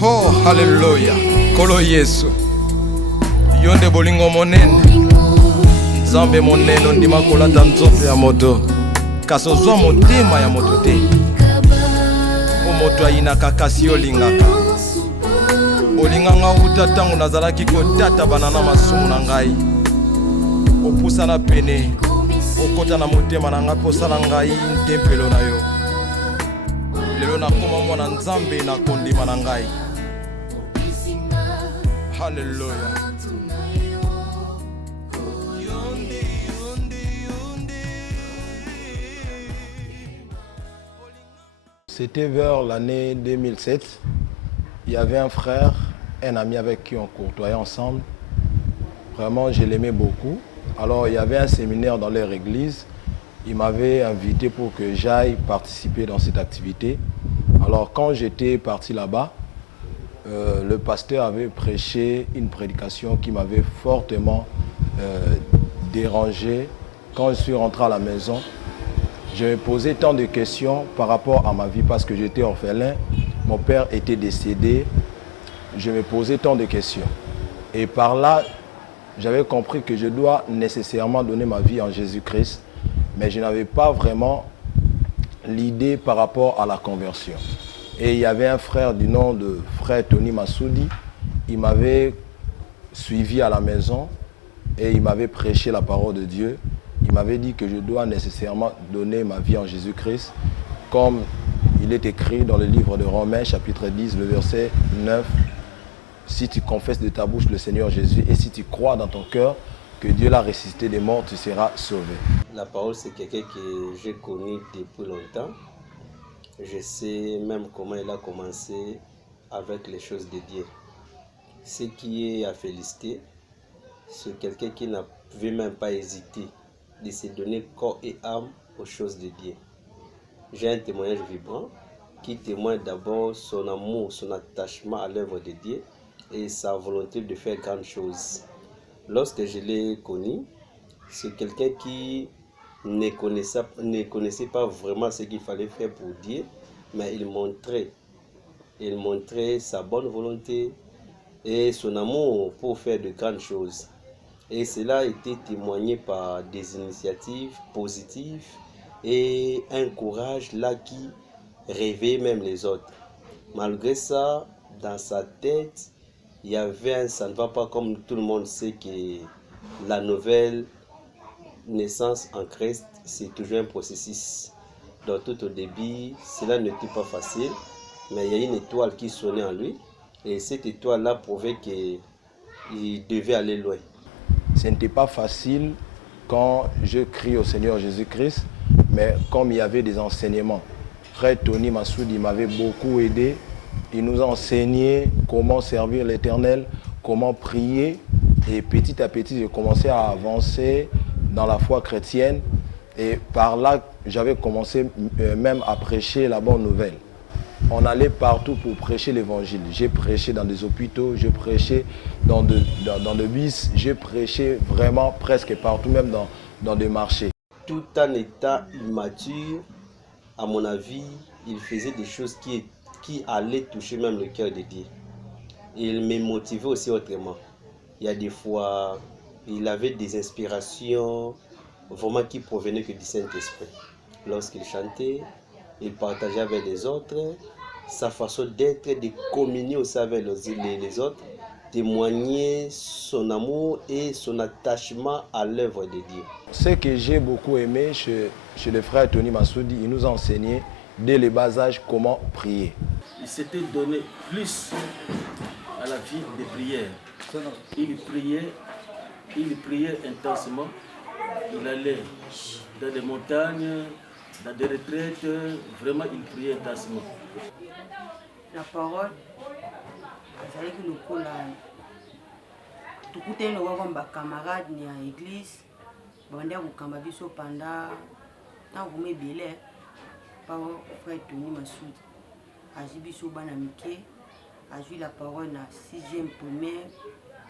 Oh, hallelujah. Kolo Yesu. Yonde bolingo monene. Nzambe monene ndima kolata nzoto ya moto. Kaso zwa motema ya moto te. O moto ayinaka kasi olingaka. Olinganga uta tangu nazalaki kotata banana masumu na ngai. Opusa na pene. Okota na motema na ngai posala ngai ntempelo na yo. Lelo nakoma mwana nzambe na kondima na ngai. Hallelujah. C'était vers l'année 2007. Il y avait un frère, un ami avec qui on courtoyait ensemble. Vraiment, je l'aimais beaucoup. Alors, il y avait un séminaire dans leur église. Il m'avait invité pour que j'aille participer dans cette activité. Alors, quand j'étais parti là-bas, le pasteur avait prêché une prédication qui m'avait fortement dérangé. Quand je suis rentré à la maison, je me posais tant de questions par rapport à ma vie parce que j'étais orphelin. Mon père était décédé. Je me posais tant de questions. Et par là, j'avais compris que je dois nécessairement donner ma vie en Jésus-Christ. Mais je n'avais pas vraiment l'idée par rapport à la conversion. Et il y avait un frère du nom de frère Tony Massoudi. Il m'avait suivi à la maison et il m'avait prêché la parole de Dieu. Il m'avait dit que je dois nécessairement donner ma vie en Jésus-Christ, comme il est écrit dans le livre de Romains, chapitre 10, le verset 9. Si tu confesses de ta bouche le Seigneur Jésus et si tu crois dans ton cœur que Dieu l'a ressuscité des morts, tu seras sauvé. La parole, c'est quelqu'un que j'ai connu depuis longtemps. Je sais même comment il a commencé avec les choses de Dieu. Ce qui est à féliciter, c'est quelqu'un qui n'avait même pas hésité de se donner corps et âme aux choses de Dieu. J'ai un témoignage vibrant qui témoigne d'abord son amour, son attachement à l'œuvre de Dieu et sa volonté de faire grandes choses. Lorsque je l'ai connu, c'est quelqu'un qui ne connaissait pas vraiment ce qu'il fallait faire pour Dieu, mais il montrait sa bonne volonté et son amour pour faire de grandes choses. Et cela a été témoigné par des initiatives positives et un courage là qui réveillait même les autres. Malgré ça, dans sa tête, il y avait un ça ne va pas, comme tout le monde sait que la nouvelle naissance en Christ, c'est toujours un processus. Donc tout au début, cela n'était pas facile, mais il y a une étoile qui sonnait en lui, et cette étoile-là prouvait qu'il devait aller loin. Ce n'était pas facile quand je crie au Seigneur Jésus-Christ, mais comme il y avait des enseignements, frère Tony Massoudi m'avait beaucoup aidé. Il nous a enseigné comment servir l'Éternel, comment prier. Et petit à petit, j'ai commencé à avancer dans la foi chrétienne. Et par là, j'avais commencé même à prêcher la bonne nouvelle. On allait partout pour prêcher l'évangile. J'ai prêché dans des hôpitaux, j'ai prêché dans des bus, j'ai prêché vraiment presque partout, même dans des marchés. Tout en étant immature, à mon avis, il faisait des choses qui allaient toucher même le cœur de Dieu. Il me motivait aussi autrement. Il y a des fois, il avait des inspirations vraiment qui provenaient que du Saint-Esprit. Lorsqu'il chantait, il partageait avec les autres, sa façon d'être, de communier aussi avec les autres, témoigner son amour et son attachement à l'œuvre de Dieu. Ce que j'ai beaucoup aimé chez le frère Tony Massoudi, il nous a enseigné dès le bas âge comment prier. Il s'était donné plus à la vie de prière. Il priait intensément il allait dans les montagnes, dans des retraites, vraiment il priait intensement. La parole, c'est que nous collons. Tout le temps, nous avons des camarades à l'église. Nous avons des biso pendant tant que vous m'avez par frère Tony Massoud. Agi biso banamike, agi la parole na 6e première,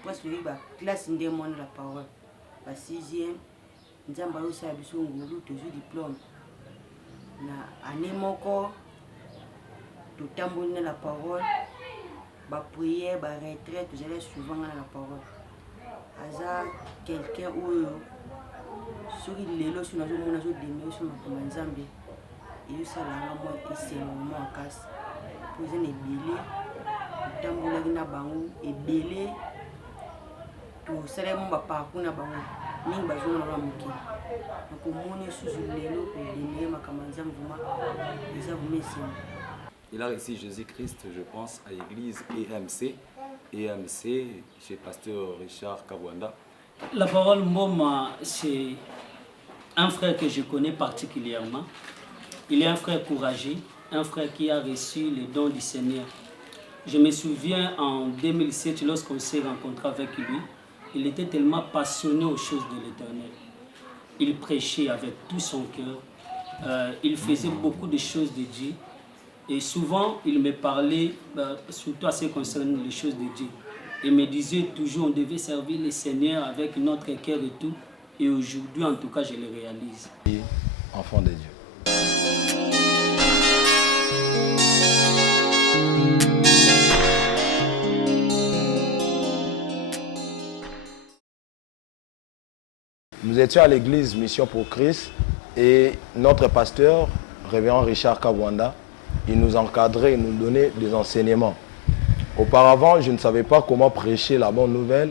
presque la classe de monde la parole. La 6e, nous avons aussi biso ngulu toujours diplôme. Na année moko, tout le temps la parole, la prière, la retraite, vous allez souvent dans la parole. Aza quelqu'un où sur les lois sur nos hommes sur des murs sur ma nzambe et ça là moi et c'est moment en casse poser les billets tamboula na bango et belé tout ça les mon papa kuna bango mingi bazona na muki donc moni sous les lois pour les ma kamanzam vraiment les avons. Il a reçu Jésus-Christ, je pense, à l'église EMC. EMC, chez pasteur Richard Kabwanda. La parole Mboma, c'est un frère que je connais particulièrement. Il est un frère courageux, un frère qui a reçu les dons du Seigneur. Je me souviens en 2007, lorsqu'on s'est rencontré avec lui, il était tellement passionné aux choses de l'Éternel. Il prêchait avec tout son cœur. Il faisait beaucoup de choses de Dieu. Et souvent, il me parlait, surtout à ce qui concerne les choses de Dieu. Il me disait toujours, on devait servir le Seigneur avec notre cœur et tout. Et aujourd'hui, en tout cas, je le réalise. Enfant de Dieu. Nous étions à l'église Mission pour Christ et notre pasteur, révérend Richard Kabwanda, il nous encadrait, il nous donnait des enseignements. Auparavant, je ne savais pas comment prêcher la bonne nouvelle.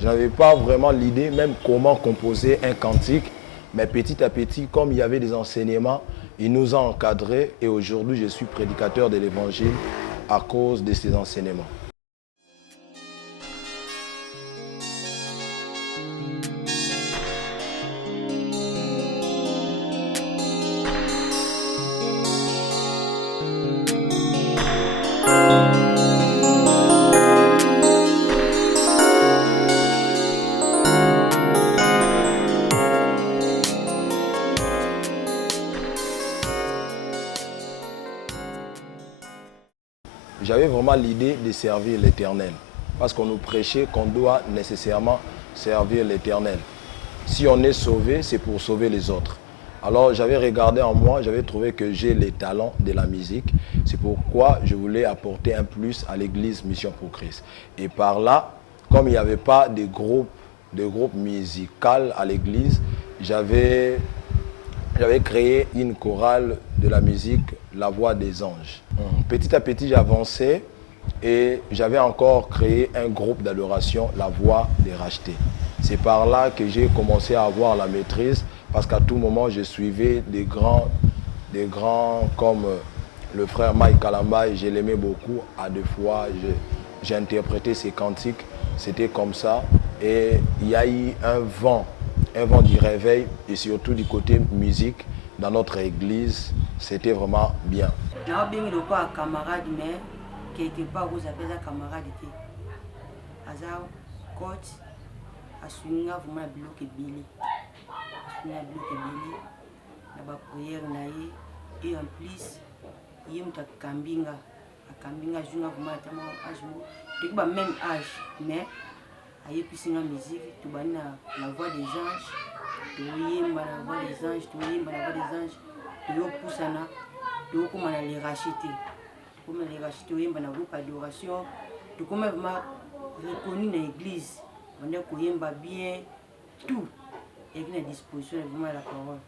Je n'avais pas vraiment l'idée même comment composer un cantique. Mais petit à petit, comme il y avait des enseignements, il nous a encadrés et aujourd'hui, je suis prédicateur de l'évangile à cause de ces enseignements. J'avais vraiment l'idée de servir l'Éternel. Parce qu'on nous prêchait qu'on doit nécessairement servir l'Éternel. Si on est sauvé, c'est pour sauver les autres. Alors j'avais regardé en moi, j'avais trouvé que j'ai les talents de la musique. C'est pourquoi je voulais apporter un plus à l'église Mission pour Christ. Et par là, comme il n'y avait pas de groupe musical à l'église, j'avais créé une chorale de la musique, La Voix des Anges. Petit à petit, j'avançais et j'avais encore créé un groupe d'adoration, La Voix des Rachetés. C'est par là que j'ai commencé à avoir la maîtrise parce qu'à tout moment, je suivais des grands comme le frère Mike Kalamba et je l'aimais beaucoup. À deux fois, j'ai interprété ses cantiques. C'était comme ça. Et il y a eu un vent du réveil et surtout du côté musique dans notre église, c'était vraiment bien. Je suis un camarade, mais quelque part vous appelez un camarade. Azar, coach, Asuninga, vous m'avez bloqué Billy. Asuninga bloqué Billy, la prière et en plus, il y a un Kambinga. A Kambinga, je suis un même âge, mais il y a une musique, tu as la voix des anges, tu as la voix des anges, tu as la voix des anges, tu as les racheter. Tu as les racheter, tu as un groupe d'adoration, tu as vraiment reconnu dans l'église, on a bien tout, et il y a une disposition vraiment à la parole.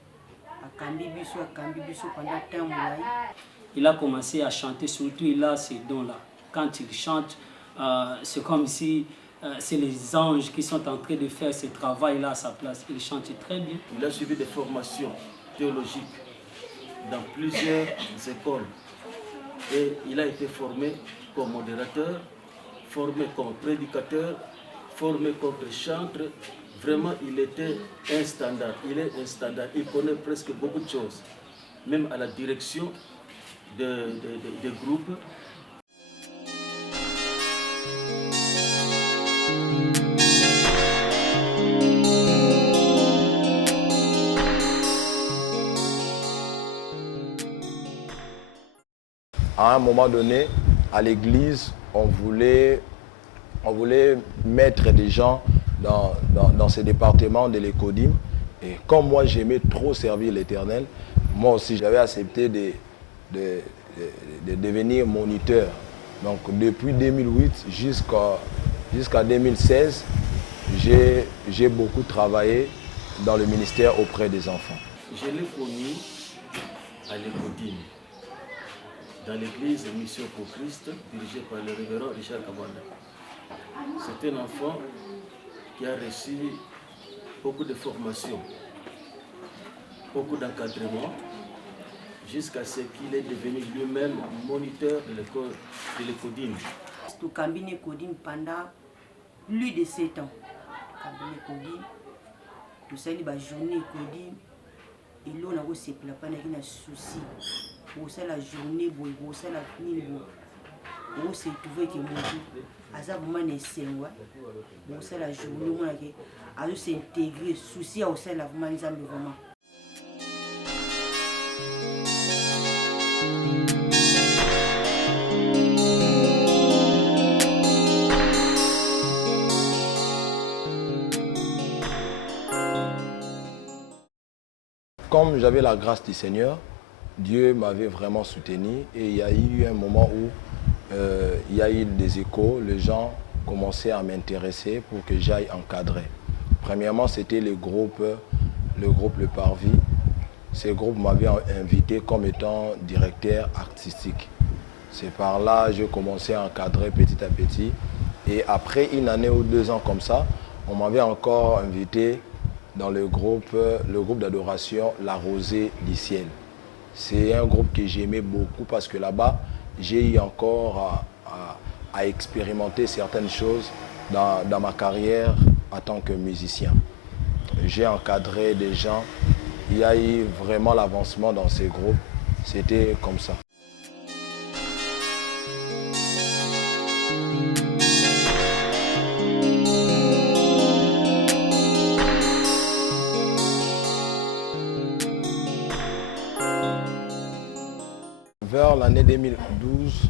À Kambibiso pendant un temps. Il a commencé à chanter, surtout il a ces dons-là. Quand il chante, c'est comme si c'est les anges qui sont en train de faire ce travail-là à sa place. Il chante très bien. Il a suivi des formations théologiques dans plusieurs écoles. Et il a été formé comme modérateur, formé comme prédicateur, formé comme chanteur. Vraiment, il était un standard. Il est un standard. Il connaît presque beaucoup de choses. Même à la direction des groupes. À un moment donné, à l'église, on voulait mettre des gens dans ces départements de l'Écodim. Et comme moi, j'aimais trop servir l'Éternel, moi aussi, j'avais accepté de devenir moniteur. Donc, depuis 2008 jusqu'à 2016, j'ai beaucoup travaillé dans le ministère auprès des enfants. Je l'ai connu à l'Écodim, dans l'église Mission pour Christ, dirigée par le révérend Richard Kabanda. C'est un enfant qui a reçu beaucoup de formations, beaucoup d'encadrement, jusqu'à ce qu'il est devenu lui-même moniteur de l'école de l'Écodim. Nous avons cambiné l'Écodim pendant plus de 7 ans. Tout ça, il y a une journée Écodim, et là, on a eu un souci. C'est la journée, c'est la nuit. On s'est trouvé que mon Dieu, à ça, c'est la journée, on s'est intégré, souci à ça, la vraiment. Comme j'avais la grâce du Seigneur, Dieu m'avait vraiment soutenu et il y a eu un moment où il y a eu des échos, les gens commençaient à m'intéresser pour que j'aille encadrer. Premièrement, c'était le groupe Le Parvis. Ce groupe m'avait invité comme étant directeur artistique. C'est par là que j'ai commencé à encadrer petit à petit. Et après une année ou 2 ans comme ça, on m'avait encore invité dans le groupe d'adoration La Rosée du Ciel. C'est un groupe que j'aimais beaucoup parce que là-bas, j'ai eu encore à expérimenter certaines choses dans ma carrière en tant que musicien. J'ai encadré des gens. Il y a eu vraiment l'avancement dans ces groupes. C'était comme ça. Vers l'année 2012,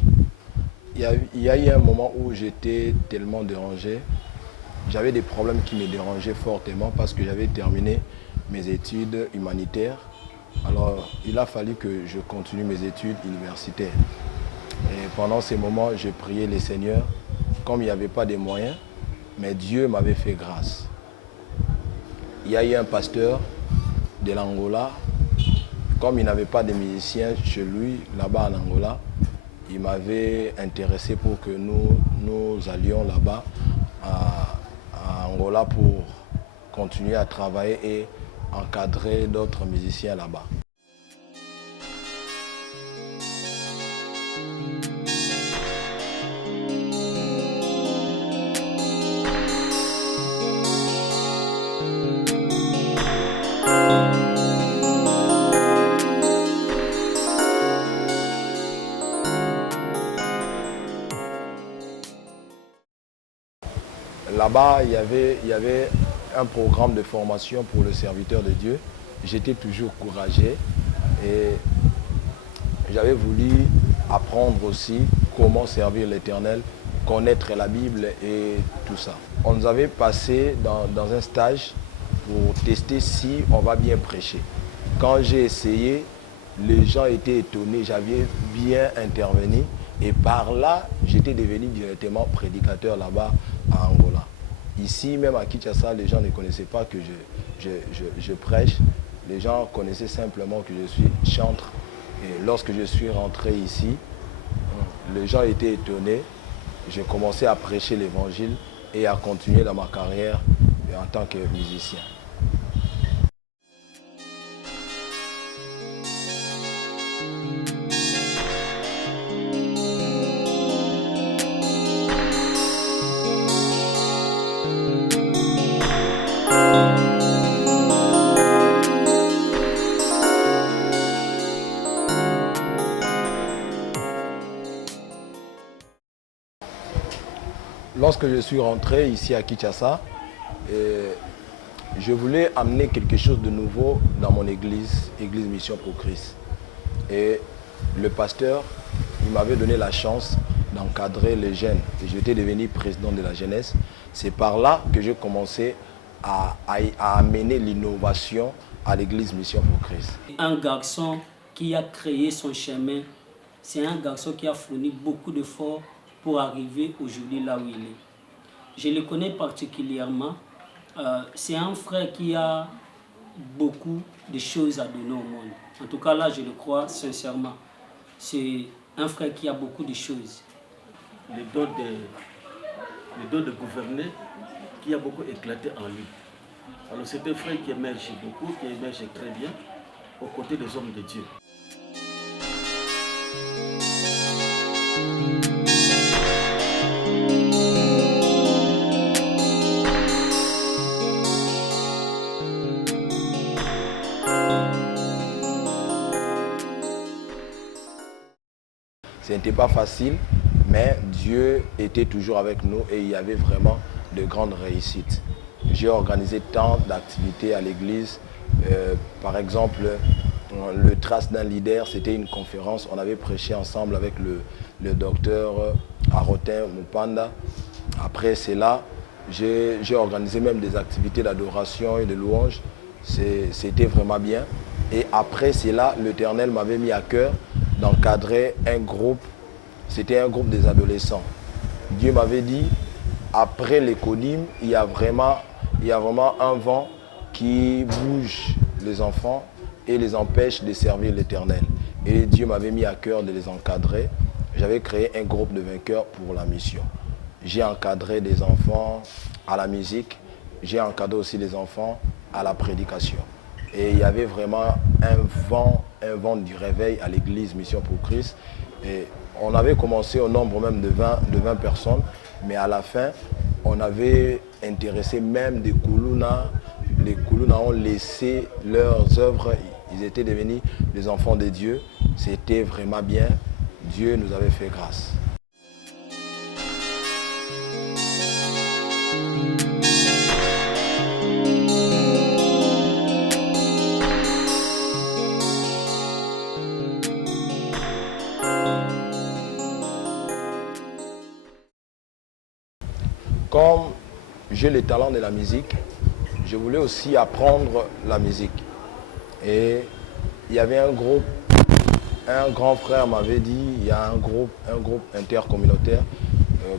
il y a eu un moment où j'étais tellement dérangé. J'avais des problèmes qui me dérangeaient fortement parce que j'avais terminé mes études humanitaires. Alors, il a fallu que je continue mes études universitaires. Et pendant ces moments, j'ai prié le Seigneur, comme il n'y avait pas de moyens, mais Dieu m'avait fait grâce. Il y a eu un pasteur de l'Angola. Comme il n'avait pas de musiciens chez lui, là-bas en Angola, il m'avait intéressé pour que nous allions là-bas à Angola pour continuer à travailler et encadrer d'autres musiciens là-bas. Là-bas, il y avait un programme de formation pour le serviteur de Dieu. J'étais toujours courageux et j'avais voulu apprendre aussi comment servir l'Éternel, connaître la Bible et tout ça. On nous avait passé dans un stage pour tester si on va bien prêcher. Quand j'ai essayé, les gens étaient étonnés, j'avais bien intervenu et par là, j'étais devenu directement prédicateur là-bas à Angola. Ici, même à Kinshasa, les gens ne connaissaient pas que je prêche. Les gens connaissaient simplement que je suis chantre. Et lorsque je suis rentré ici, les gens étaient étonnés. J'ai commencé à prêcher l'évangile et à continuer dans ma carrière en tant que musicien. lorsque je suis rentré ici à Kinshasa, je voulais amener quelque chose de nouveau dans mon église, Église Mission pour Christ. Et le pasteur, il m'avait donné la chance d'encadrer les jeunes. Et j'étais devenu président de la jeunesse. C'est par là que j'ai commencé à amener l'innovation à l'église Mission pour Christ. Un garçon qui a créé son chemin, c'est un garçon qui a fourni beaucoup d'efforts pour arriver aujourd'hui là où il est. Je le connais particulièrement. C'est un frère qui a beaucoup de choses à donner au monde. En tout cas, là, je le crois sincèrement. C'est un frère qui a beaucoup de choses. Le don de gouverner qui a beaucoup éclaté en lui. Alors c'est un frère qui émerge beaucoup, qui émerge très bien aux côtés des hommes de Dieu. Ce n'était pas facile, mais Dieu était toujours avec nous et il y avait vraiment de grandes réussites. J'ai organisé tant d'activités à l'église. Par exemple, le Trace d'un leader, c'était une conférence. On avait prêché ensemble avec le docteur Arotin Mupanda. Après cela, j'ai organisé même des activités d'adoration et de louange. C'était vraiment bien. Et après cela, l'Éternel m'avait mis à cœur d'encadrer un groupe. C'était un groupe des adolescents. Dieu m'avait dit, après l'économie, il y a vraiment un vent qui bouge les enfants et les empêche de servir l'Éternel. Et Dieu m'avait mis à cœur de les encadrer. J'avais créé un groupe de vainqueurs pour la mission. J'ai encadré des enfants à la musique. J'ai encadré aussi des enfants à la prédication. Et il y avait vraiment un vent du réveil à l'église Mission pour Christ. Et on avait commencé au nombre même de 20 personnes, mais à la fin, on avait intéressé même des Koulouna. Les Koulouna ont laissé leurs œuvres, ils étaient devenus des enfants de Dieu. C'était vraiment bien. Dieu nous avait fait grâce. Comme j'ai le talent de la musique, je voulais aussi apprendre la musique. Et il y avait un groupe, un grand frère m'avait dit, il y a un groupe intercommunautaire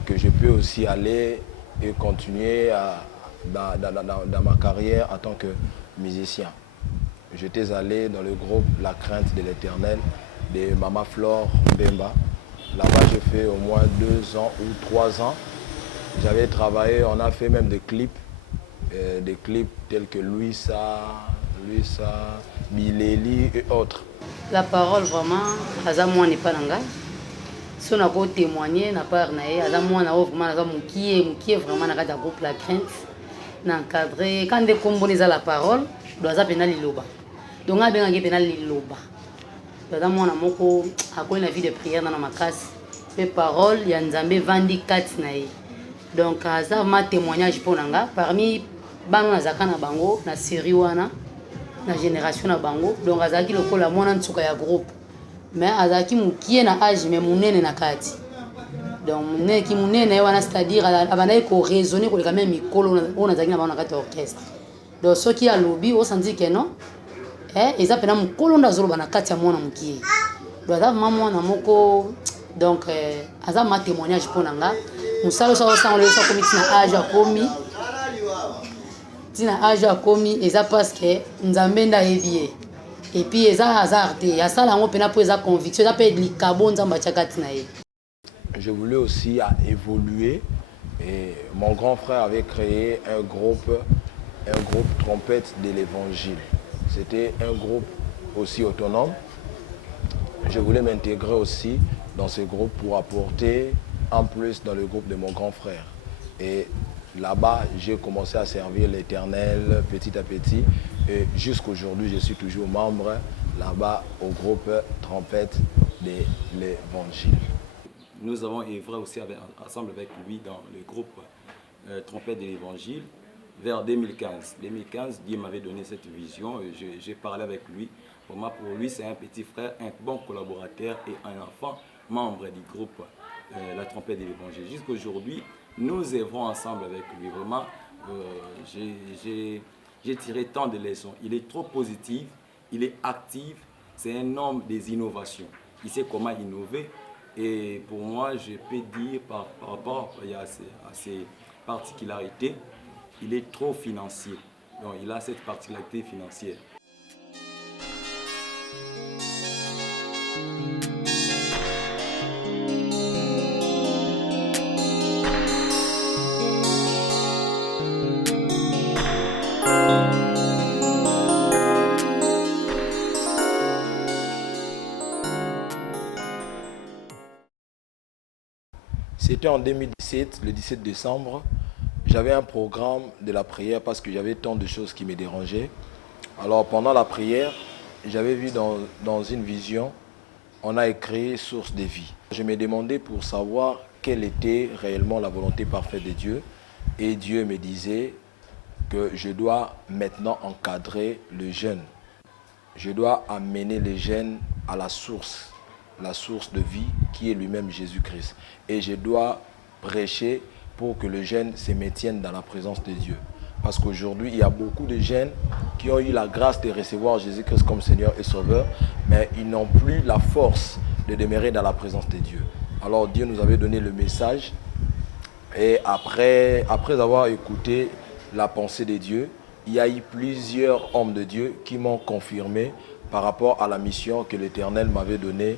que je peux aussi aller et continuer dans ma carrière en tant que musicien. J'étais allé dans le groupe La Crainte de l'Éternel de Mama Flore Bemba. Là-bas, j'ai fait au moins 2 ans ou 3 ans. J'avais travaillé, on a fait même des clips tels que Louisa, Bileli et autres. La parole vraiment, Azamouan n'est pas l'anga. Si on a beau témoigner, n'a pas rien. Azamouan a vraiment qui est vraiment dans le groupe La Crainte, n'encadré. Quand des combos la parole, doit s'appeler Liloba. Donc on a bien gagné Liloba. Azamouan a moko a quoi une vie de prière dans ma casse. Les paroles, il y a Nzambe vandi 4 naï. Donc, ça m'a témoignage pour nanga. Parmi bano na zaka na bango, na série wana, na génération na bango. Donc, azaki loko la mwana nsuka ya groupe. Mais azaki mukie na âge, mais munene na kati. Donc, munene ki munene wana, c'est-à-dire, abanaye ko raisonner ko le même mikolo, on azaki na bango na kati orchestre. Donc, ceux qui a lobby, on s'en dit que non. Ils appellent mukolo na zolo na kati ya mwana mukie. Donc, ça maman na moko. Donc, ça m'a témoignage pour nanga. Musalo sa osanga le sa komi tina âge a komi eza parce que nzambe nda yebie et puis eza hasard te ya sala ngo pena po eza conviction eza pe likabo nzamba tshaka tina ye. Je voulais aussi évoluer et mon grand frère avait créé un groupe trompette de l'évangile. C'était un groupe aussi autonome. Je voulais m'intégrer aussi dans ce groupe pour apporter en plus dans le groupe de mon grand frère. Et là-bas, j'ai commencé à servir l'Éternel petit à petit. Et jusqu'aujourd'hui, je suis toujours membre là-bas au groupe Trompette de l'Évangile. nous avons œuvré aussi ensemble avec lui dans le groupe Trompette de l'Évangile vers 2015. 2015, Dieu m'avait donné cette vision, j'ai parlé avec lui. Pour moi, pour lui, c'est un petit frère, un bon collaborateur et un enfant membre du groupe La Trompette de l'Évangile. Jusqu'aujourd'hui, nous œuvrons ensemble avec lui. Vraiment, j'ai tiré tant de leçons. Il est trop positif, il est actif, c'est un homme des innovations. Il sait comment innover. Et pour moi, je peux dire par rapport à ses particularités, il est trop financier. Donc, il a cette particularité financière. C'était en 2017, le 17 décembre. J'avais un programme de la prière parce que j'avais tant de choses qui me dérangeaient. Alors pendant la prière, j'avais vu dans une vision, on a écrit source de vie. Je me demandais pour savoir quelle était réellement la volonté parfaite de Dieu. Et Dieu me disait que je dois maintenant encadrer le jeune. Je dois amener les jeunes à la source de vie qui est lui-même Jésus-Christ. Et je dois prêcher pour que le jeune se maintienne dans la présence de Dieu. Parce qu'aujourd'hui, il y a beaucoup de jeunes qui ont eu la grâce de recevoir Jésus-Christ comme Seigneur et Sauveur, mais ils n'ont plus la force de demeurer dans la présence de Dieu. Alors Dieu nous avait donné le message et après avoir écouté la pensée de Dieu, il y a eu plusieurs hommes de Dieu qui m'ont confirmé par rapport à la mission que l'Éternel m'avait donnée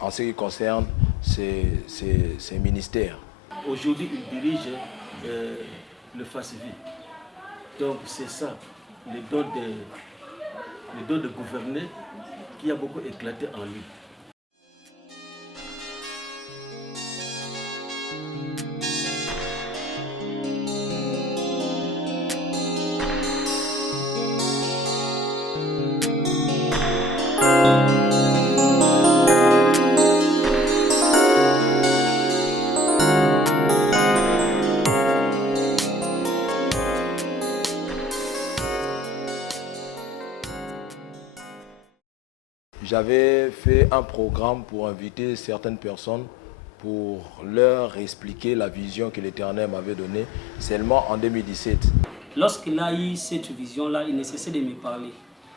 en ce qui concerne ces ministères. Aujourd'hui, il dirige le FASV. Donc c'est ça, le don de gouverner qui a beaucoup éclaté en lui. J'avais fait un programme pour inviter certaines personnes pour leur expliquer la vision que l'Éternel m'avait donnée seulement en 2017. Lorsqu'il a eu cette vision-là, il nécessitait de me parler.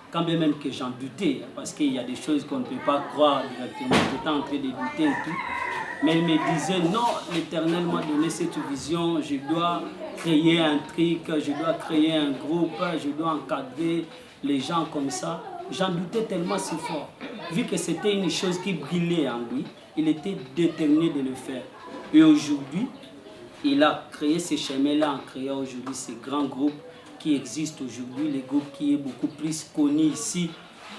Quand bien même que j'en doutais, parce qu'il y a des choses qu'on ne peut pas croire directement. J'étais en train de douter et tout. Mais il me disait, non, l'Éternel m'a donné cette vision, je dois créer un truc, je dois créer un groupe, je dois encadrer les gens comme ça. J'en doutais tellement si fort. Vu que c'était une chose qui brillait en lui, il était déterminé de le faire. Et aujourd'hui, il a créé ce chemin-là en créant aujourd'hui ces grands groupes qui existent aujourd'hui, les groupes qui est beaucoup plus connu ici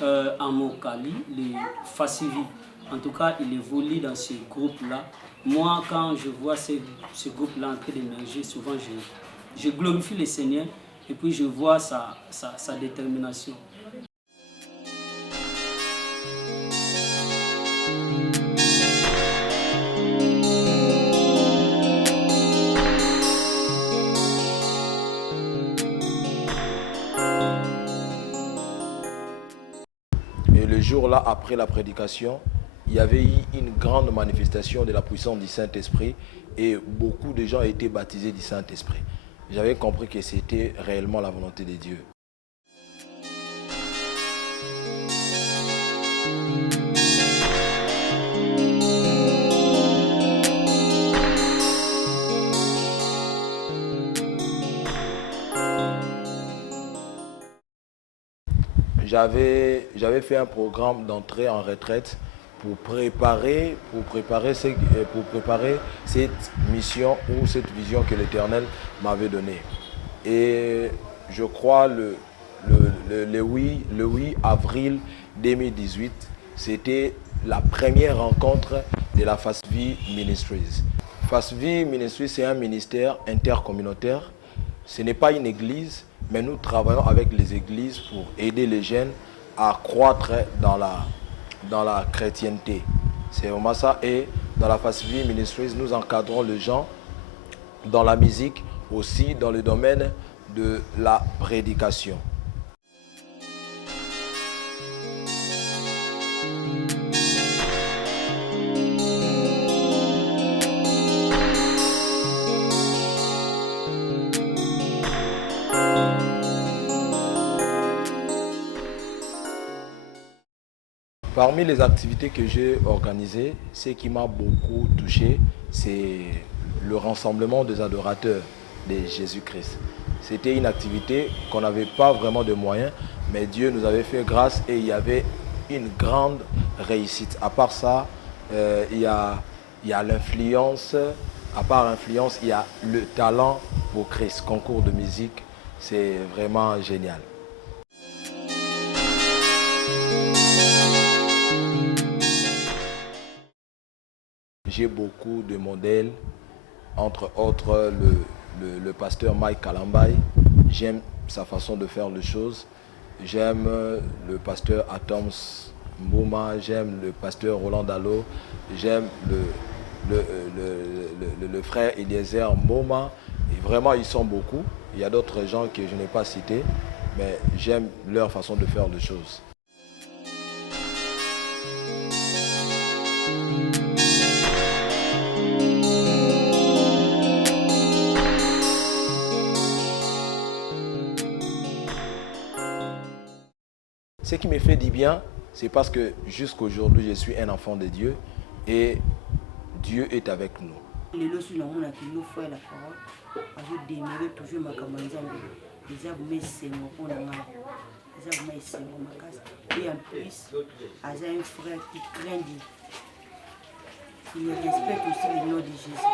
en Mokali, les FASV. En tout cas, il évolue dans ce groupe-là. Moi, quand je vois ce groupe-là en train d'émerger, souvent je glorifie le Seigneur et puis je vois sa détermination. Et le jour-là, après la prédication, il y avait eu une grande manifestation de la puissance du Saint-Esprit et beaucoup de gens étaient baptisés du Saint-Esprit. J'avais compris que c'était réellement la volonté de Dieu. J'avais fait un programme d'entrée en retraite pour préparer cette mission ou cette vision que l'Éternel m'avait donnée. Et je crois le 8 avril 2018, c'était la première rencontre de la FASV Ministries. FASV Ministries, c'est un ministère intercommunautaire. Ce n'est pas une église, mais nous travaillons avec les églises pour aider les jeunes à croître dans la chrétienté. C'est vraiment ça. Et dans la Fast Vie Ministries, nous encadrons les gens dans la musique, aussi dans le domaine de la prédication. Parmi les activités que j'ai organisées, ce qui m'a beaucoup touché, c'est le rassemblement des adorateurs de Jésus-Christ. C'était une activité qu'on n'avait pas vraiment de moyens, mais Dieu nous avait fait grâce et il y avait une grande réussite. À part ça, il y a l'influence. À part l'influence, il y a le talent pour Christ, concours de musique. C'est vraiment génial. J'ai beaucoup de modèles, entre autres le pasteur Mike Kalambay. J'aime sa façon de faire les choses. J'aime le pasteur Atoms Mbouma, j'aime le pasteur Roland Dallot, j'aime le frère Eliezer Mbouma. Et vraiment, ils sont beaucoup. Il y a d'autres gens que je n'ai pas cités, mais j'aime leur façon de faire les choses. Ce qui me fait du bien, c'est parce que jusqu'à aujourd'hui, je suis un enfant de Dieu et Dieu est avec nous. Et en plus, Aza un frère qui craint Dieu. Il respecte aussi le nom de Jésus.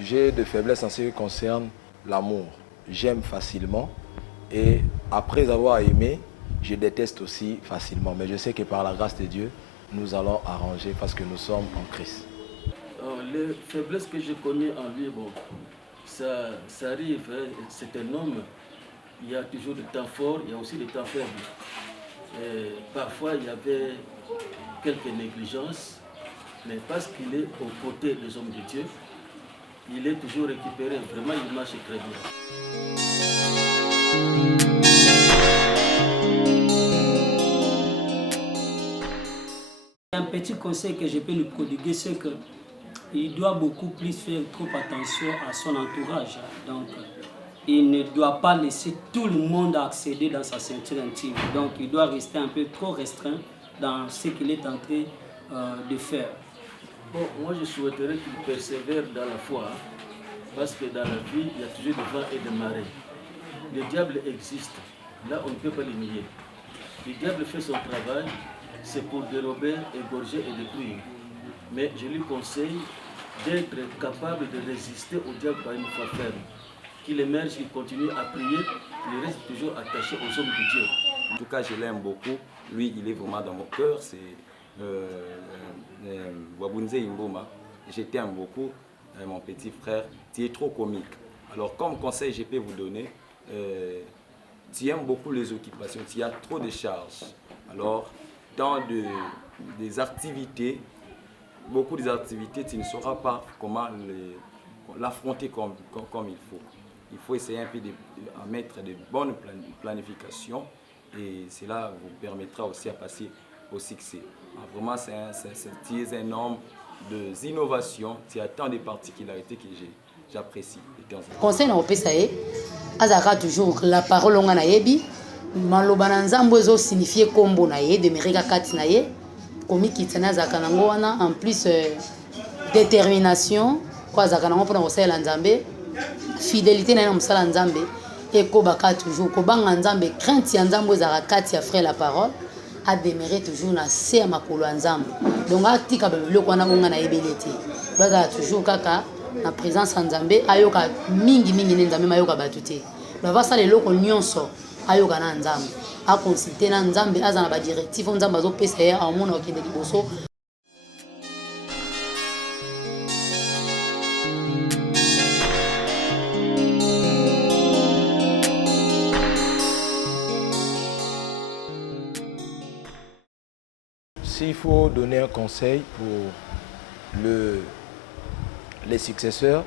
J'ai de faiblesses en ce qui concerne l'amour. J'aime facilement et après avoir aimé, je déteste aussi facilement. Mais je sais que par la grâce de Dieu, nous allons arranger parce que nous sommes en Christ. Les faiblesses que je connais en lui, bon, ça arrive, hein, c'est un homme, il y a toujours des temps forts, il y a aussi des temps faibles. Et parfois, il y avait quelques négligences, mais parce qu'il est aux côtés des hommes de Dieu, il est toujours récupéré. Vraiment, il marche très bien. Un petit conseil que je peux lui prodiguer, c'est qu'il doit beaucoup plus faire trop attention à son entourage. Donc, il ne doit pas laisser tout le monde accéder dans sa ceinture intime. Donc, il doit rester un peu trop restreint dans ce qu'il est en train de faire. Bon, moi, je souhaiterais qu'il persévère dans la foi, hein, parce que dans la vie, il y a toujours des vents et des marées. Le diable existe. Là, on ne peut pas le nier. Le diable fait son travail, c'est pour dérober, égorger et détruire. Mais je lui conseille d'être capable de résister au diable par une foi ferme. Qu'il émerge, qu'il continue à prier, qu'il reste toujours attaché aux hommes de Dieu. En tout cas, je l'aime beaucoup. Lui, il est vraiment dans mon cœur. C'est Wabunze Imboma. Je t'aime beaucoup, mon petit frère. Tu es trop comique. Alors, comme conseil, je peux vous donner, tu aimes beaucoup les occupations. Tu as trop de charges. Alors, dans des activités, beaucoup des activités, tu ne sauras pas comment l'affronter comme il faut. Il faut essayer un peu de mettre de bonnes planifications et cela vous permettra aussi à passer au succès. Alors vraiment, tu es un homme d'innovation, tu as tant de particularités que j'apprécie. Conseil na opesa ye, azaka toujours la parole onga na yebi, maloba na nzambo ezo signifier kombo na ye, demerika kati na ye, komi kitana azaka nango wana, en plus détermination, kwa azaka nango pona kosalela nzambe, fidélité na ye na mosala nzambe, ekobaka toujours, kobanga nzambe, crainte ya nzambo ezaka kati ya frère la parole, a demeuré toujours na se ya makolo ya nzambe. Donc atika biloko wana onga na yebeli te. Bazala toujours kaka na présence ya nzambe, ayoka mingi ne nzambe mayoka bato te. Bavasala eloko nyonso ayoka na nzambe. Akonsulte na nzambe, aza na badirectif nzambe azopesa ye amona okende liboso. s'il faut donner un conseil pour les successeurs,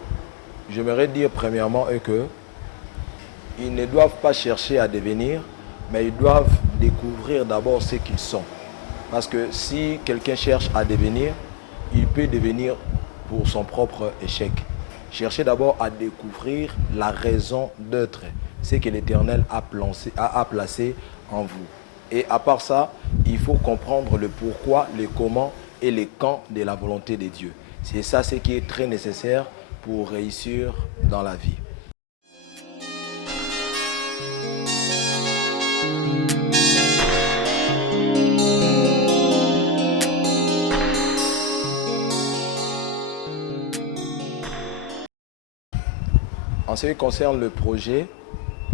j'aimerais dire premièrement que ils ne doivent pas chercher à devenir, mais ils doivent découvrir d'abord ce qu'ils sont. Parce que si quelqu'un cherche à devenir, il peut devenir pour son propre échec. Cherchez d'abord à découvrir la raison d'être, ce que l'Éternel a placé en vous. Et à part ça, il faut comprendre le pourquoi, le comment et le quand de la volonté de Dieu. C'est ça ce qui est très nécessaire pour réussir dans la vie. En ce qui concerne le projet,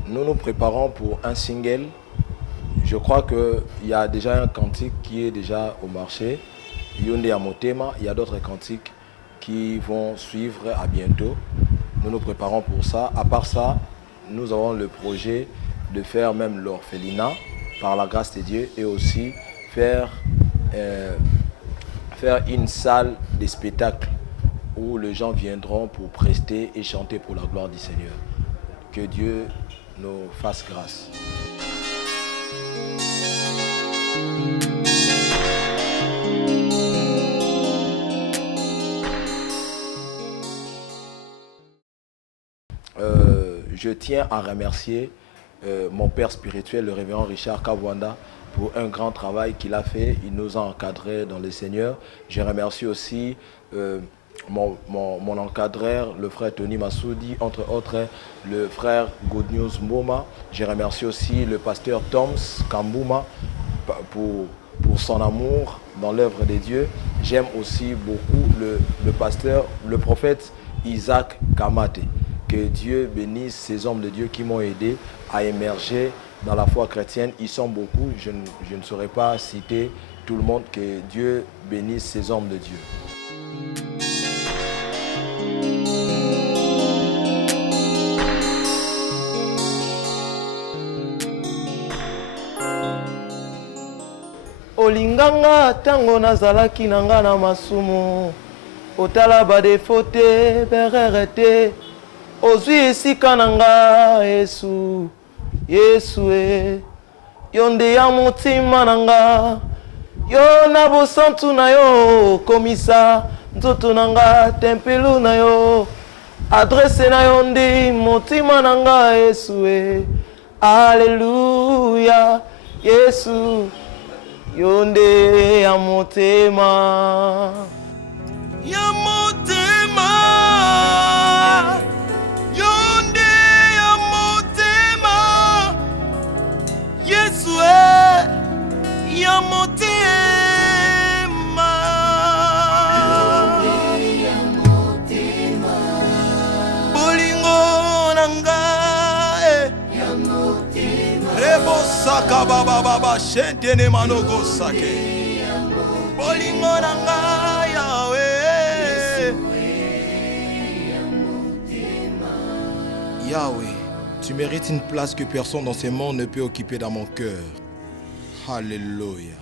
nous nous préparons pour un single. Je crois qu'il y a déjà un cantique qui est déjà au marché. Yonde Amotema, il y a d'autres cantiques qui vont suivre à bientôt. Nous nous préparons pour ça. À part ça, nous avons le projet de faire même l'orphelinat par la grâce de Dieu et aussi faire une salle de spectacle où les gens viendront pour prester et chanter pour la gloire du Seigneur. Que Dieu nous fasse grâce. Je tiens à remercier mon père spirituel, le révérend Richard Kawanda, pour un grand travail qu'il a fait. Il nous a encadrés dans le Seigneur. Je remercie aussi mon encadreur, le frère Tony Massoudi, entre autres le frère Good News Mboma. Je remercie aussi le pasteur Toms Kambouma pour son amour dans l'œuvre de Dieu. J'aime aussi beaucoup le prophète Isaac Kamate. Que Dieu bénisse ces hommes de Dieu qui m'ont aidé à émerger dans la foi chrétienne. Ils sont beaucoup, je ne saurais pas citer tout le monde. Que Dieu bénisse ces hommes de Dieu. Olinganga tango nazalaki nanga na masumu otala badefo te berere te ozwi esika nanga Yesu Yesu yo nde ya motima nanga yo na bosantu na yo komisa nzoto nanga tempelu na yo adrese na yo ndi motima nanga Yesu Alleluia Yesu Yonde ya motema Yonde ya motema Yesu ya motema Yonde ya motema Bolingo nanga ya motema Rebo saka baba shentene manogo sake Bolingo nanga yawe Yahweh, tu mérites une place que personne dans ce monde ne peut occuper dans mon cœur. Alléluia.